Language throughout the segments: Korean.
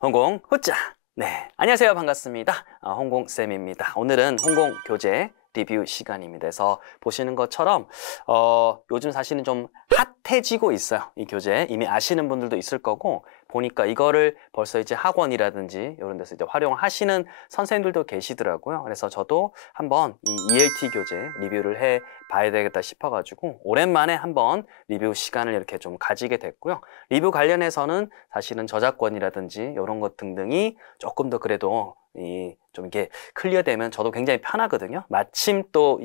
홍공 후짜. 네, 안녕하세요. 반갑습니다. 홍공쌤입니다. 오늘은 홍공 교재 리뷰 시간입니다. 그래서 보시는 것처럼 요즘 사실은 좀 핫해지고 있어요. 이 교재 이미 아시는 분들도 있을 거고, 보니까 이거를 벌써 이제 학원이라든지 이런 데서 이제 활용하시는 선생님들도 계시더라고요. 그래서 저도 한번 이 ELT 교재 리뷰를 해 봐야 되겠다 싶어가지고 오랜만에 한번 리뷰 시간을 이렇게 좀 가지게 됐고요. 리뷰 관련해서는 사실은 저작권이라든지 이런 것 등등이 조금 더 그래도 좀 이렇게 클리어되면 저도 굉장히 편하거든요. 마침 또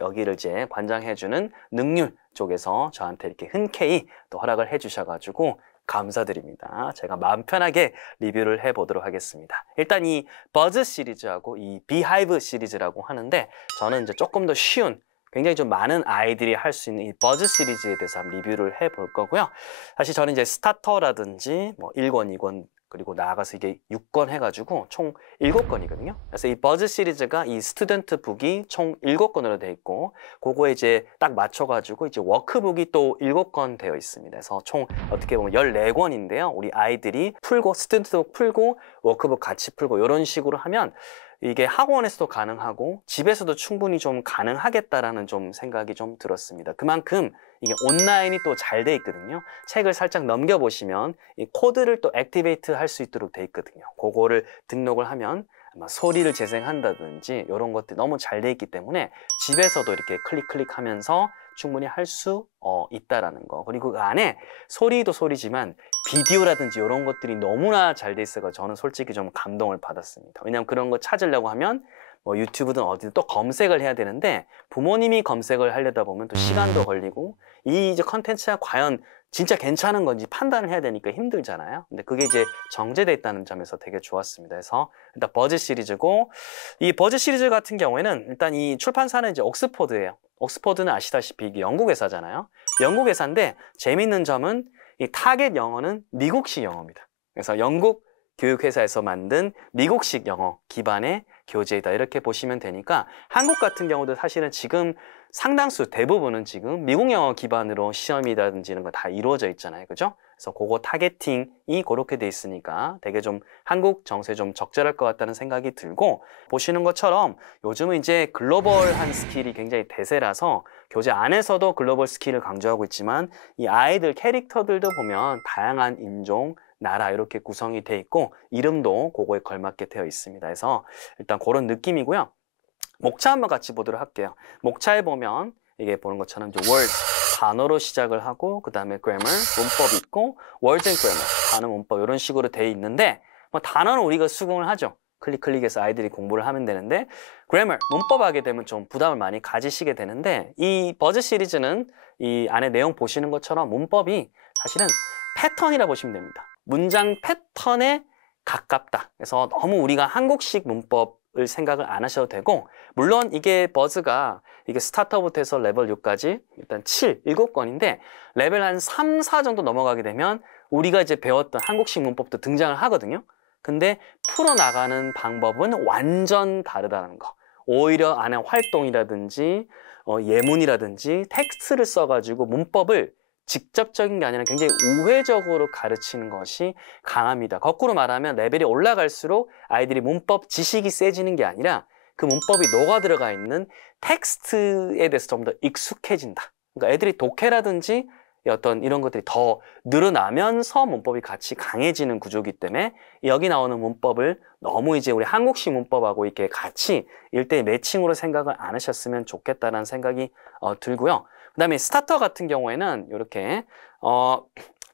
여기를 이제 관장해주는 능률 쪽에서 저한테 이렇게 흔쾌히 또 허락을 해주셔가지고 감사드립니다. 제가 마음 편하게 리뷰를 해보도록 하겠습니다. 일단 이 버즈 시리즈하고 이 비하이브 시리즈라고 하는데, 저는 이제 조금 더 쉬운, 굉장히 좀 많은 아이들이 할 수 있는 이 버즈 시리즈에 대해서 한번 리뷰를 해볼 거고요. 사실 저는 이제 스타터라든지 뭐 1권, 2권, 그리고 나아가서 이게 6권 해가지고 총 7권이거든요. 그래서 이 버즈 시리즈가 이 스튜던트 북이 총 7권으로 되어 있고, 그거에 이제 딱 맞춰가지고 이제 워크북이 또 7권 되어 있습니다. 그래서 총 어떻게 보면 14권인데요. 우리 아이들이 풀고, 스튜던트북 풀고, 워크북 같이 풀고, 이런 식으로 하면 이게 학원에서도 가능하고 집에서도 충분히 좀 가능하겠다라는 좀 생각이 좀 들었습니다. 그만큼 이게 온라인이 또 잘 돼 있거든요. 책을 살짝 넘겨보시면 이 코드를 또 액티베이트 할 수 있도록 돼 있거든요. 그거를 등록을 하면 아마 소리를 재생한다든지 이런 것들이 너무 잘 돼 있기 때문에 집에서도 이렇게 클릭 하면서 충분히 할 수 있다라는 거. 그리고 그 안에 소리도 소리지만 비디오라든지 이런 것들이 너무나 잘 돼 있어서 저는 솔직히 좀 감동을 받았습니다. 왜냐하면 그런 거 찾으려고 하면 뭐 유튜브든 어디든 또 검색을 해야 되는데, 부모님이 검색을 하려다 보면 또 시간도 걸리고 이 이제 컨텐츠가 과연 진짜 괜찮은 건지 판단을 해야 되니까 힘들잖아요. 근데 그게 이제 정제돼 있다는 점에서 되게 좋았습니다. 그래서 일단 버즈 시리즈고, 이 버즈 시리즈 같은 경우에는 일단 이 출판사는 이제 옥스퍼드예요. 옥스퍼드는 아시다시피 이게 영국 회사잖아요. 영국 회사인데 재밌는 점은 이 타겟 영어는 미국식 영어입니다. 그래서 영국 교육회사에서 만든 미국식 영어 기반의 교재이다, 이렇게 보시면 되니까, 한국 같은 경우도 사실은 지금 상당수 대부분은 지금 미국 영어 기반으로 시험이라든지 이런 거 다 이루어져 있잖아요. 그죠? 그래서 그거 타겟팅이 그렇게 돼 있으니까 되게 좀 한국 정서에 좀 적절할 것 같다는 생각이 들고, 보시는 것처럼 요즘은 이제 글로벌한 스킬이 굉장히 대세라서 교재 안에서도 글로벌 스킬을 강조하고 있지만, 이 아이들 캐릭터들도 보면 다양한 인종, 나라 이렇게 구성이 돼 있고 이름도 그거에 걸맞게 되어 있습니다. 그래서 일단 그런 느낌이고요. 목차 한번 같이 보도록 할게요. 목차에 보면 이게 보는 것처럼 이제 words, 단어로 시작을 하고, 그 다음에 grammar, 문법 있고, words and grammar, 단어, 문법 이런 식으로 돼 있는데, 뭐 단어는 우리가 수긍을 하죠. 클릭해서 아이들이 공부를 하면 되는데, grammar, 문법 하게 되면 좀 부담을 많이 가지시게 되는데, 이 버즈 시리즈는 이 안에 내용 보시는 것처럼 문법이 사실은 패턴이라 보시면 됩니다. 문장 패턴에 가깝다. 그래서 너무 우리가 한국식 문법을 생각을 안 하셔도 되고, 물론 이게 버즈가 이게 스타터부터 해서 레벨 6까지 일단 7권인데 레벨 한 3, 4 정도 넘어가게 되면 우리가 이제 배웠던 한국식 문법도 등장을 하거든요. 근데 풀어나가는 방법은 완전 다르다는 거. 오히려 안에 활동이라든지 예문이라든지 텍스트를 써가지고 문법을 직접적인 게 아니라 굉장히 우회적으로 가르치는 것이 강합니다. 거꾸로 말하면 레벨이 올라갈수록 아이들이 문법 지식이 세지는 게 아니라 그 문법이 녹아 들어가 있는 텍스트에 대해서 좀 더 익숙해진다. 그러니까 애들이 독해라든지 어떤 이런 것들이 더 늘어나면서 문법이 같이 강해지는 구조이기 때문에 여기 나오는 문법을 너무 이제 우리 한국식 문법하고 이렇게 같이 일대일 매칭으로 생각을 안 하셨으면 좋겠다는 생각이 들고요. 그 다음에 스타터 같은 경우에는 이렇게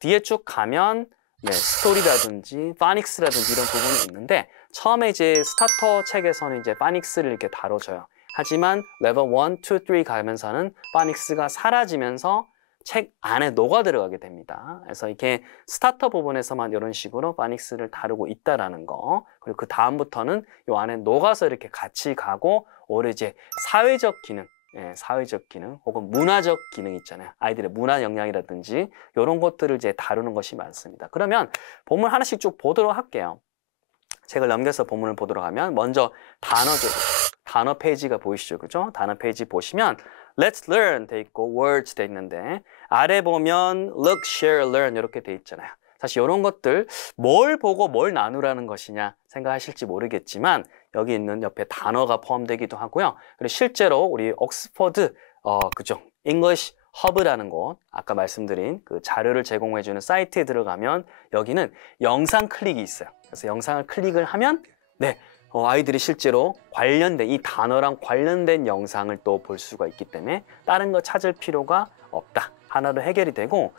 뒤에 쭉 가면 스토리라든지 파닉스라든지 이런 부분이 있는데, 처음에 이제 스타터 책에서는 이제 파닉스를 이렇게 다뤄줘요. 하지만 레벨 1, 2, 3 가면서는 파닉스가 사라지면서 책 안에 녹아 들어가게 됩니다. 그래서 이렇게 스타터 부분에서만 이런 식으로 파닉스를 다루고 있다라는 거. 그리고 그 다음부터는 이 안에 녹아서 이렇게 같이 가고, 오히려 이제 사회적 기능, 사회적 기능 혹은 문화적 기능 있잖아요. 아이들의 문화 역량이라든지 이런 것들을 이제 다루는 것이 많습니다. 그러면 본문 하나씩 쭉 보도록 할게요. 책을 넘겨서 본문을 보도록 하면 먼저 단어 페이지가 보이시죠? 그죠? 단어 페이지 보시면 Let's learn 돼 있고 words 돼 있는데, 아래 보면 look, share, learn 이렇게 돼 있잖아요. 사실 이런 것들 뭘 보고 뭘 나누라는 것이냐 생각하실지 모르겠지만 여기 있는 옆에 단어가 포함되기도 하고요. 그리고 실제로 우리 옥스퍼드 그죠? English Hub라는 곳, 아까 말씀드린 그 자료를 제공해주는 사이트에 들어가면 여기는 영상 클릭이 있어요. 그래서 영상을 클릭을 하면 네, 아이들이 실제로 관련된 이 단어랑 관련된 영상을 또 볼 수가 있기 때문에 다른 거 찾을 필요가 없다. 하나로 해결이 되고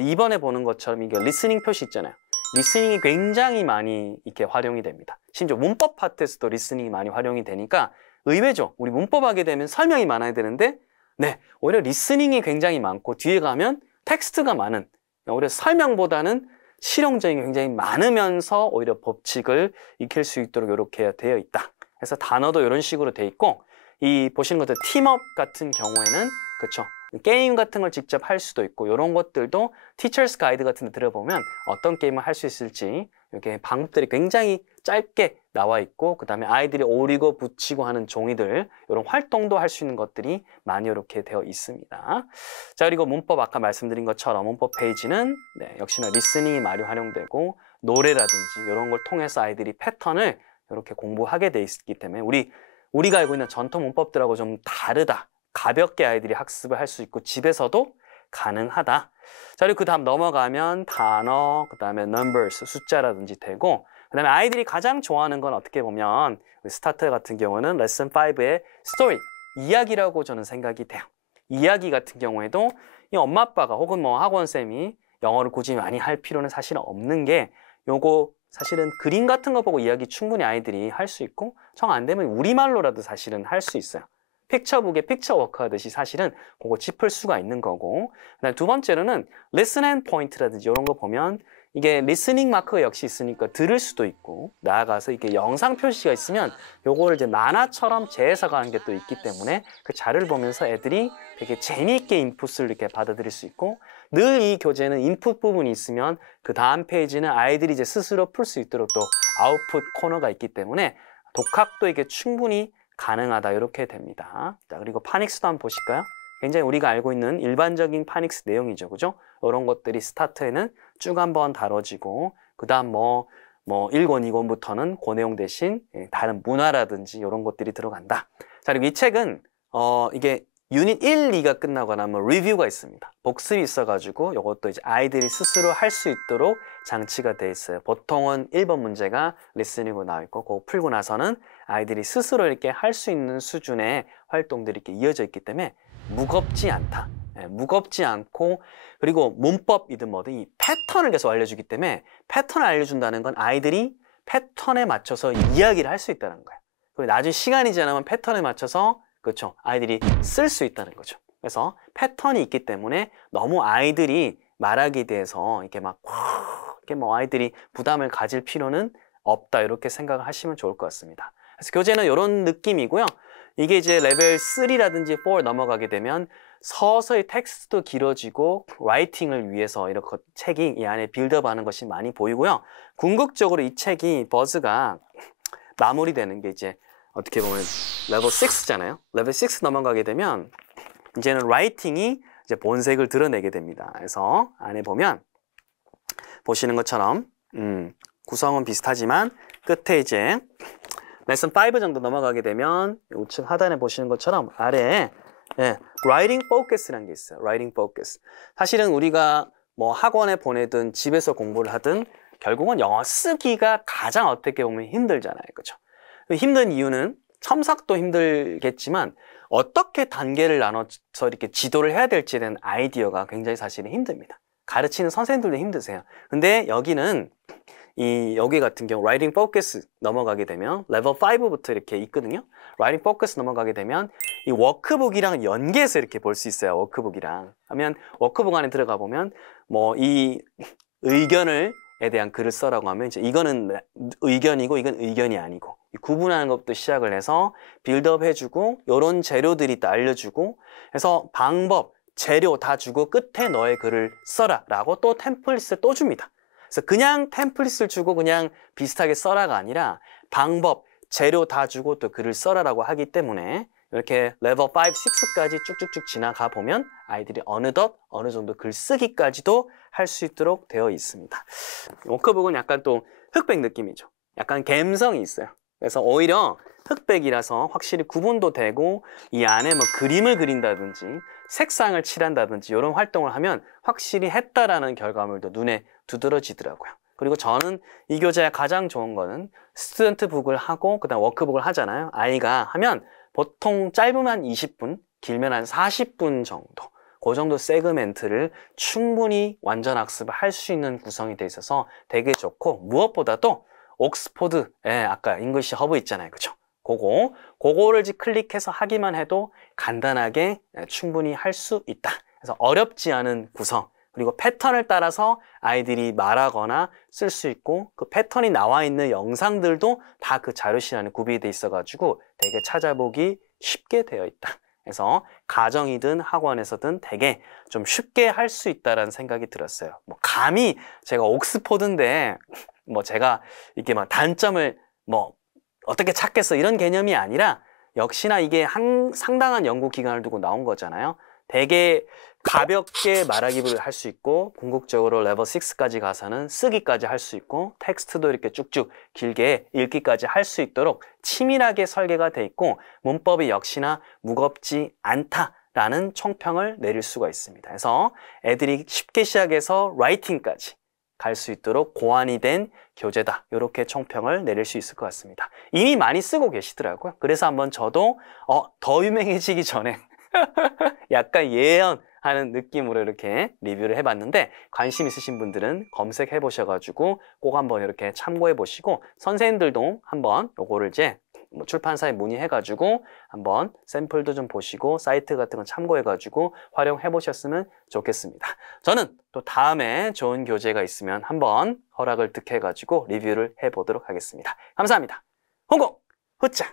이번에 보는 것처럼 이게 리스닝 표시 있잖아요. 리스닝이 굉장히 많이 이렇게 활용이 됩니다. 심지어 문법 파트에서도 리스닝이 많이 활용이 되니까 의외죠. 우리 문법 하게 되면 설명이 많아야 되는데 네, 오히려 리스닝이 굉장히 많고 뒤에 가면 텍스트가 많은 오히려 설명보다는 실용적인 게 굉장히 많으면서 오히려 법칙을 익힐 수 있도록 이렇게 되어 있다. 그래서 단어도 이런 식으로 되어 있고 이 보시는 것들 팀업 같은 경우에는 그렇죠. 게임 같은 걸 직접 할 수도 있고 이런 것들도 티처스 가이드 같은 데 들어보면 어떤 게임을 할 수 있을지 이렇게 방법들이 굉장히 짧게 나와 있고 그 다음에 아이들이 오리고 붙이고 하는 종이들 이런 활동도 할 수 있는 것들이 많이 이렇게 되어 있습니다. 자, 그리고 문법 아까 말씀드린 것처럼 문법 페이지는 네, 역시나 리스닝이 많이 활용되고 노래라든지 이런 걸 통해서 아이들이 패턴을 이렇게 공부하게 돼 있기 때문에 우리가 알고 있는 전통 문법들하고 좀 다르다. 가볍게 아이들이 학습을 할 수 있고 집에서도 가능하다. 자, 그리고 그 다음 넘어가면 단어, 그 다음에 numbers, 숫자라든지 되고 그 다음에 아이들이 가장 좋아하는 건 어떻게 보면 스타트 같은 경우는 레슨 5의 스토리, 이야기라고 저는 생각이 돼요. 이야기 같은 경우에도 이 엄마 아빠가 혹은 뭐 학원쌤이 영어를 굳이 많이 할 필요는 사실은 없는 게 요거 사실은 그림 같은 거 보고 이야기 충분히 아이들이 할 수 있고 정 안 되면 우리말로라도 사실은 할 수 있어요. 픽처북에 픽처워크 하듯이 사실은 그거 짚을 수가 있는 거고 그다음에 두 번째로는 listen and point라든지 이런 거 보면 이게 리스닝 마크가 역시 있으니까 들을 수도 있고 나아가서 이게 영상 표시가 있으면 요거를 이제 만화처럼 재해석하는 게 또 있기 때문에 그 자료를 보면서 애들이 되게 재미있게 인풋을 이렇게 받아들일 수 있고 늘 이 교재는 인풋 부분이 있으면 그 다음 페이지는 아이들이 이제 스스로 풀 수 있도록 또 아웃풋 코너가 있기 때문에 독학도 이게 충분히 가능하다 이렇게 됩니다. 자, 그리고 파닉스도 한번 보실까요? 굉장히 우리가 알고 있는 일반적인 파닉스 내용이죠, 그죠? 이런 것들이 스타트에는 쭉 한번 다뤄지고 그 다음 뭐 1권, 2권부터는 그 내용 대신 다른 문화라든지 이런 것들이 들어간다. 자, 그리고 이 책은 이게 유닛 1, 2가 끝나고 나면 리뷰가 있습니다. 복습이 있어가지고 이것도 이제 아이들이 스스로 할 수 있도록 장치가 돼 있어요. 보통은 1번 문제가 리스닝으로 나와 있고 그거 풀고 나서는 아이들이 스스로 이렇게 할 수 있는 수준의 활동들이 이렇게 이어져 있기 때문에 무겁지 않다. 무겁지 않고 그리고 문법이든 뭐든 이 패턴을 계속 알려주기 때문에 패턴을 알려준다는 건 아이들이 패턴에 맞춰서 이야기를 할 수 있다는 거예요. 그리고 나중에 시간이 지나면 패턴에 맞춰서 그렇죠. 아이들이 쓸 수 있다는 거죠. 그래서 패턴이 있기 때문에 너무 아이들이 말하기에 대해서 이렇게 막 이렇게 뭐 아이들이 부담을 가질 필요는 없다 이렇게 생각을 하시면 좋을 것 같습니다. 그래서 교재는 이런 느낌이고요. 이게 이제 레벨 3라든지 4 넘어가게 되면 서서히 텍스트도 길어지고 라이팅을 위해서 이렇게 책이 이 안에 빌드업하는 것이 많이 보이고요. 궁극적으로 이 책이 버즈가 마무리되는 게 이제 어떻게 보면 레벨 6잖아요. 레벨 6 넘어가게 되면 이제는 라이팅이 이제 본색을 드러내게 됩니다. 그래서 안에 보면 보시는 것처럼 구성은 비슷하지만 끝에 이제 레슨 5 정도 넘어가게 되면 우측 하단에 보시는 것처럼 아래에 writing focus라는 게 있어요. writing focus. 사실은 우리가 뭐 학원에 보내든 집에서 공부를 하든 결국은 영어 쓰기가 가장 어떻게 보면 힘들잖아요. 그렇죠? 힘든 이유는 첨삭도 힘들겠지만 어떻게 단계를 나눠서 이렇게 지도를 해야 될지에 대한 아이디어가 굉장히 사실은 힘듭니다. 가르치는 선생님들도 힘드세요. 근데 여기는 여기 같은 경우 writing focus 넘어가게 되면 레벨 5부터 이렇게 있거든요. writing focus 넘어가게 되면 이 워크북이랑 연계해서 이렇게 볼 수 있어요. 워크북이랑 하면 워크북 안에 들어가 보면 뭐 이 의견에 대한 글을 써라고 하면 이제 이거는 의견이고 이건 의견이 아니고 구분하는 것부터 시작을 해서 빌드업 해주고 이런 재료들이 또 알려주고 해서 방법, 재료 다 주고 끝에 너의 글을 써라 라고 또 템플릿을 또 줍니다. 그래서 그냥 템플릿을 주고 그냥 비슷하게 써라가 아니라 방법, 재료 다 주고 또 글을 써라라고 하기 때문에 이렇게 레벨 5, 6까지 쭉쭉쭉 지나가 보면 아이들이 어느덧 어느 정도 글쓰기까지도 할 수 있도록 되어 있습니다. 워크북은 약간 또 흑백 느낌이죠. 약간 감성이 있어요. 그래서 오히려 흑백이라서 확실히 구분도 되고 이 안에 뭐 그림을 그린다든지 색상을 칠한다든지 이런 활동을 하면 확실히 했다라는 결과물도 눈에 두드러지더라고요. 그리고 저는 이 교재의 가장 좋은 거는 스튜던트 북을 하고 그다음 워크북을 하잖아요. 아이가 하면 보통 짧으면 한 20분, 길면 한 40분 정도. 그 정도 세그멘트를 충분히 완전 학습을 할 수 있는 구성이 돼 있어서 되게 좋고 무엇보다도 옥스포드, 아까 잉글리시 허브 있잖아요. 그죠? 그거를 클릭해서 하기만 해도 간단하게 충분히 할 수 있다. 그래서 어렵지 않은 구성, 그리고 패턴을 따라서 아이들이 말하거나 쓸 수 있고 그 패턴이 나와 있는 영상들도 다 그 자료실 안에 구비되어 있어가지고 되게 찾아보기 쉽게 되어 있다. 그래서 가정이든 학원에서든 되게 좀 쉽게 할 수 있다라는 생각이 들었어요. 뭐 감히 제가 옥스포드인데 뭐 제가 이렇게 막 단점을 뭐 어떻게 찾겠어 이런 개념이 아니라 역시나 이게 상당한 연구 기간을 두고 나온 거잖아요. 되게 가볍게 말하기를 할 수 있고 궁극적으로 레벨 6까지 가서는 쓰기까지 할 수 있고 텍스트도 이렇게 쭉쭉 길게 읽기까지 할 수 있도록 치밀하게 설계가 돼 있고 문법이 역시나 무겁지 않다라는 총평을 내릴 수가 있습니다. 그래서 애들이 쉽게 시작해서 라이팅까지 갈 수 있도록 고안이 된 교재다. 이렇게 총평을 내릴 수 있을 것 같습니다. 이미 많이 쓰고 계시더라고요. 그래서 한번 저도 더 유명해지기 전에 약간 예언하는 느낌으로 이렇게 리뷰를 해봤는데 관심 있으신 분들은 검색해 보셔가지고 꼭 한번 이렇게 참고해 보시고 선생님들도 한번 요거를 이제 뭐 출판사에 문의해가지고 한번 샘플도 좀 보시고 사이트 같은 거 참고해가지고 활용해 보셨으면 좋겠습니다. 저는 또 다음에 좋은 교재가 있으면 한번 허락을 득해가지고 리뷰를 해보도록 하겠습니다. 감사합니다. 홍콩 후짜!